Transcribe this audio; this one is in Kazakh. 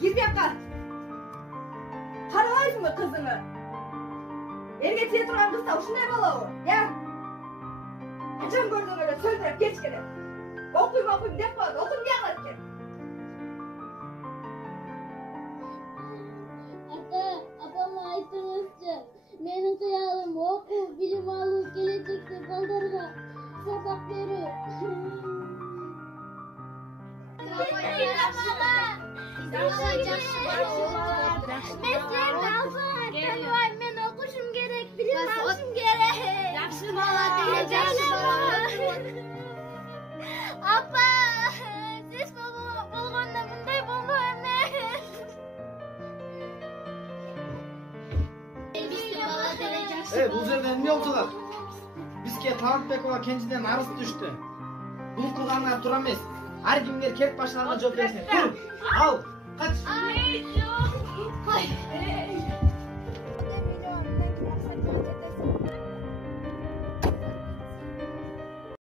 Gir bir yakka. Karalaysın mı kızını? Erge tiye turan kız da uşunday bala o. Ya. Kaçan gördüğün öyle söz verip geç gelip. Okuyayım dep koydu. Okuyayım diye anlatken. Apama aytыңызчы. Менин кыялым окуу, билим алуу, келечекте балдарга сабак берүү. Мен сени алсам, таныбайм, мен окушум керек, билим алышым керек. Жакшы бала деген жакшы бала. Апа, сиз болгондо мындай болмок эмес. Bu жерден эмне болчулар? Бизге Талантбекова Кенжиден арыз түштү. Бул кылганга туура эмес. Ар кимге келип башларына жооп берсин. Тур. Ал. Кач.